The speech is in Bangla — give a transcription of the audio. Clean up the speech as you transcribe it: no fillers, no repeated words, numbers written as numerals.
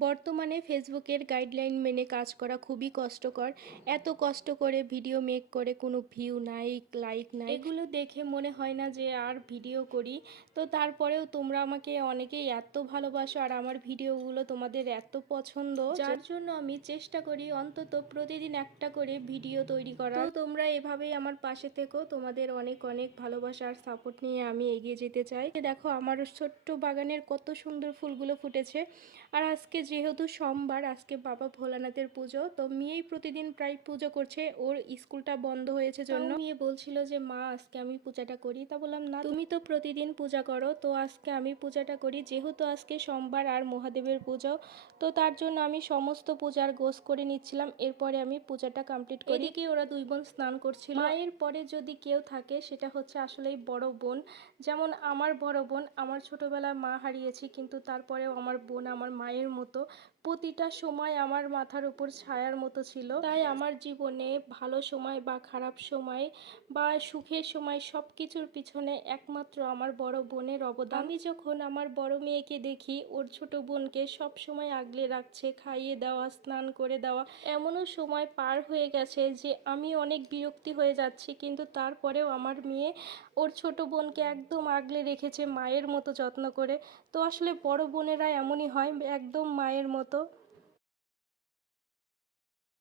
বর্তমানে ফেসবুকের গাইডলাইন মেনে কাজ করা খুবই কষ্টকর। এত কষ্ট করে ভিডিও মেক করে কোনো ভিউ নাই, লাইক নাই, এগুলো দেখে মনে হয় না যে আর ভিডিও করি। তো তারপরেও তোমরা আমাকে অনেকেই এত ভালোবাসো আর আমার ভিডিওগুলো তোমাদের এত পছন্দ, যার জন্য আমি চেষ্টা করি অন্তত প্রতিদিন একটা করে ভিডিও তৈরি করার। তো তোমরা এভাবেই আমার পাশে থেকো, তোমাদের অনেক অনেক ভালোবাসা আর সাপোর্ট নিয়ে আমি এগিয়ে যেতে চাই। দেখো আমার ছোট্ট বাগানের কত সুন্দর ফুলগুলো ফুটেছে। আর আজকে যেহেতু সোমবার, আজকে বাবা ভোলানাথের পুজো, তো মেয়েই প্রতিদিন প্রায় পুজো করছে, ওর স্কুলটা বন্ধ হয়েছে জন্য। মেয়ে বলছিল যে মা আজকে আমি পূজাটা করি, তা বললাম না তুমি তো প্রতিদিন পূজা করো, তো আজকে আমি পূজাটা করি, যেহেতু আজকে সোমবার আর মহাদেবের পুজো, তো তার জন্য আমি সমস্ত পূজার গোছ করে নিচ্ছিলাম। এরপরে আমি পূজাটা কমপ্লিট করি। এদিকে ওরা দুই বোন স্নান করছিল। মায়ের পরে যদি কেউ থাকে সেটা হচ্ছে আসলেই বড় বোন। যেমন আমার বড় বোন, আমার ছোটবেলায় মা হারিয়েছি, কিন্তু তারপরেও আমার বোন আমার মায়ের মতো, প্রতিটা সময় আমার মাথার উপর ছায়ার মতো ছিল। তাই আমার জীবনে ভালো সময় বা খারাপ সময় বা সুখের সময় সব কিছুর পিছনে একমাত্র আমার বড় বোনের অবদান। আমি যখন আমার বড় মেয়েকে দেখি, ওর ছোট বোনকে সব সময় আগলে রাখছে, খাইয়ে দেওয়া, স্নান করে দেওয়া, এমনও সময় পার হয়ে গেছে যে আমি অনেক বিরক্তি হয়ে যাচ্ছি, কিন্তু তারপরেও আমার মেয়ে ওর ছোট বোনকে একদম আগলে রেখেছে মায়ের মতো যত্ন করে। তো আসলে বড় বোনেরা এমনই হয়, একদম মায়ের মতো।